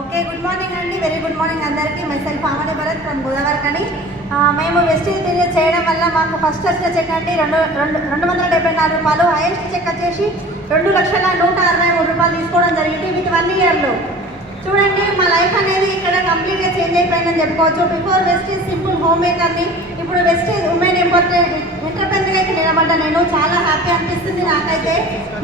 Okay, good morning అండి. Very good morning అందరికీ. Myself Amani Bharat from Godavari కని. మేము వెస్టేజ్ బిజినెస్ చేయడం వల్ల మాకు ఫస్ట్ వచ్చిన చెక్ అండి 274 రూపాయలు. హైయెస్ట్ చెక్ వచ్చేసి 2,163,000 రూపాయలు తీసుకోవడం జరిగింది విత్ 1 ఇయర్లో. చూడండి, మా లైఫ్ అనేది ఇక్కడ కంప్లీట్గా చేంజ్ అయిపోయిందని చెప్పుకోవచ్చు. బిఫోర్ వెస్టేజ్ సింపుల్ హోమ్ మేకర్ని, ఇప్పుడు వెస్టేజ్ ఉమెన్ ఎంటర్‌ప్రెన్యూర్‌గా నిలబడ్డా. నేను చాలా హ్యాపీ అనిపిస్తుంది నాకైతే.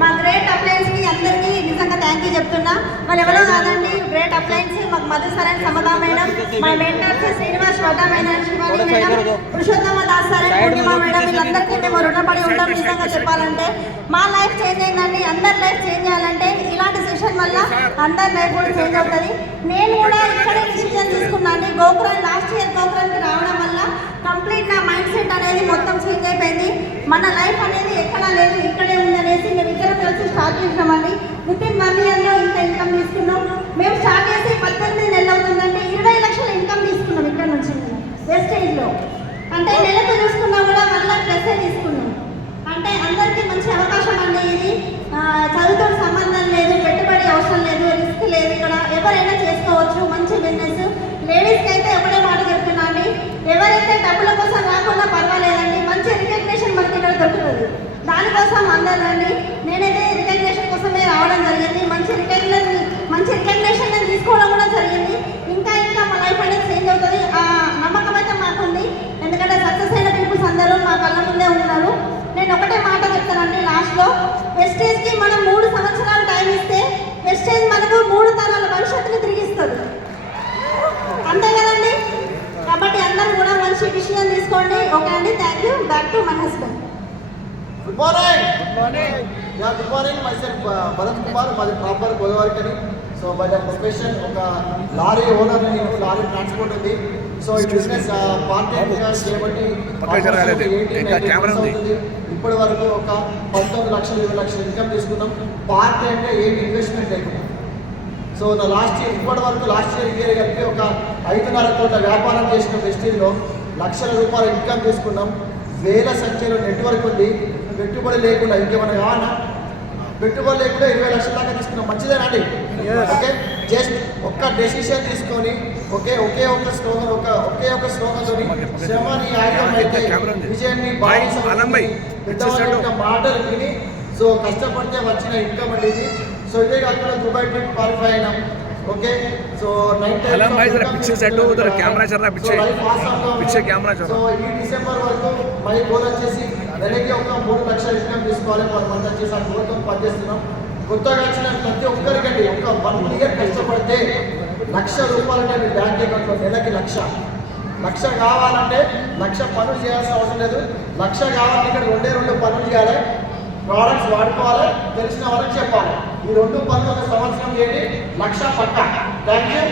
మా గ్రేట్ అప్లయన్స్కి అందరికీ నిజంగా థ్యాంక్ యూ చెప్తున్నా. వాళ్ళు ఎవరో కాదండి, గ్రేట్ అప్లయన్స్ మాకు Madhu sir and Samada madam, మా mentors Srinivas Vadda madam, Shivani madam, Purushottama Das sir and Purnima madam, వీళ్ళందరికీ మేము రుణపడి ఉంటాం. నిజంగా చెప్పాలంటే మా లైఫ్ చేంజ్ అయిందండి. అందరి లైఫ్ చేంజ్ చేయాలంటే ఇలాంటి సెషన్ వల్ల అందరి లైఫ్ కూడా చేంజ్ అవుతుంది. నేను కూడా ఇక్కడే డిసిజన్ తీసుకున్నాను. గోకురం లాస్ట్ ఇయర్ గోకురానికి రావడం వల్ల కంప్లీట్ నా మైండ్ సెట్ అనేది మొత్తం చేంజ్ అయిపోయింది. మన లైఫ్ అనేది ఎక్కడా లేదు, ఇక్కడే ఉందనేసి మేము ఇద్దరం కలిసి స్టార్ట్ చేసినామండి. విత్ ఇన్ 1 ఇయర్లో ఇంత ఇన్కమ్ తీసుకున్నాం. మేము స్టార్ట్ చేసి 18 నెలలు అవుతుందంటే 20 లక్షల ఇన్కమ్ తీసుకున్నాం ఇక్కడ నుంచి వెస్టేజ్లో. అంటే నెలకు చూసుకున్నా కూడా 1 లక్ష ప్లస్ తీసుకున్నాం. అంటే అందరికీ మంచి అవకాశం అండి ఇది. చదువుతో సంబంధం లేదు, పెట్టుబడి అవసరం లేదు, రిస్క్ లేదు. ఇక్కడ ఎవరైనా చేసుకోవచ్చు మంచి బిజినెస్. లేడీస్కి అయితే ఒకటే మాట చెప్తున్నా అండి, ఎవరైతే డబ్బుల కోసం రాకుండా పర్వాలేదండి, మంచి రికగ్నేషన్ మనకి ఇక్కడ దొరుకుతుంది. దానికోసం అందరండి, నేనైతే రికగ్నేషన్ కోసమే రావడం జరిగింది. మంచి రికగ్నేషన్ నేను తీసుకోవడం కూడా జరిగింది. ఇంకా మా లైఫ్ అనేది చేంజ్ అవుతుంది ఆ నమ్మకం అయితే మాకుంది. ఎందుకంటే సక్సెస్ అయిన పీపుల్స్ అందరూ మా కళ్ళ ముందే ఉన్నారు. నేను ఒకటే మాట చెప్తానండి లాస్ట్లో, వెస్టేజ్కి మనం 3 సంవత్సరాలు టైం ఇస్తే వెస్టేజ్ మనకు 3 తరాల భవిష్యత్తుని తిరిగిస్తుంది. అంతే కదండి. కాబట్టి అందరూ కూడా మంచి డిసిషన్ తీసుకోండి. ఓకే అండి, thank you. Back to my husband. Good morning. Good morning. My self Bharat Kumar, మాది ప్రాపర్ గోదావరి కని. సో బై ద ప్రొఫెషన్ ఒక లారీ ఓనర్, నేను లారీ ట్రాన్స్పోర్ట్ ఉంది. సో ఈ బిజినెస్ పార్ట్ టైం చేయబట్టి ఇప్పటి వరకు ఒక 19 లక్షలు 20 లక్షలు ఇన్కమ్ తీసుకున్నాం. పార్ట్ టైంగా ఏమి ఇన్వెస్ట్మెంట్ లేకుండా. సో లాస్ట్ ఇయర్ ఇయర్ కలిపి ఒక 5.5 కోట్ల వ్యాపారం చేసిన వెస్టేజ్లో లక్షల రూపాయల ఇన్కమ్ తీసుకున్నాం. వేల సంఖ్యలో నెట్వర్క్ ఉంది. పెట్టుబడి లేకుండా ఇంకేమైనా కావాలా, పెట్టుబడి లేకుండా 20 లక్షల దాకా తీసుకున్నాం. మంచిదేనండి. ఓకే, జస్ట్ ఒక్క డెసిషన్ తీసుకొని ఒకే ఒక స్లోగన్తో శ్రమని ఆయుధం అయితే విజయాన్ని పెద్దవాళ్ళ మాటలు విని సో కష్టపడితే వచ్చిన ఇన్కమ్ అండి ఇది. సో ఇదే కాకుండా దుబాయ్ ట్రిప్ క్వాలిఫై అయినాం. ఓకే, సో 9 సో ఈ డిసెంబర్ వరకు మై గోల్ వచ్చేసి నెలకి ఒక 3 లక్షల ఇన్కమ్ తీసుకోవాలి. మనం అంతా చేసి ఆ గోల్తో పనిచేస్తున్నాం. కొత్తగా వచ్చిన ప్రతి ఒక్కరికండి ఒక 1 ఇయర్ కష్టపడితే 1,00,000 రూపాయలు మీ బ్యాంక్ అకౌంట్లో నెలకి 1,00,000 కావాలంటే 1,00,000 పనులు చేయాల్సిన అవసరం లేదు. 1,00,000 కావాలంటే ఇక్కడ 2 పనులు చేయాలి. ప్రోడక్ట్స్ వాడుకోవాలి, తెలిసిన వాళ్ళకి చెప్పాలి. ఈ 2 పనులు ఒక సంవత్సరం చేయండి, 1,00,000 పక్కా. Thank you.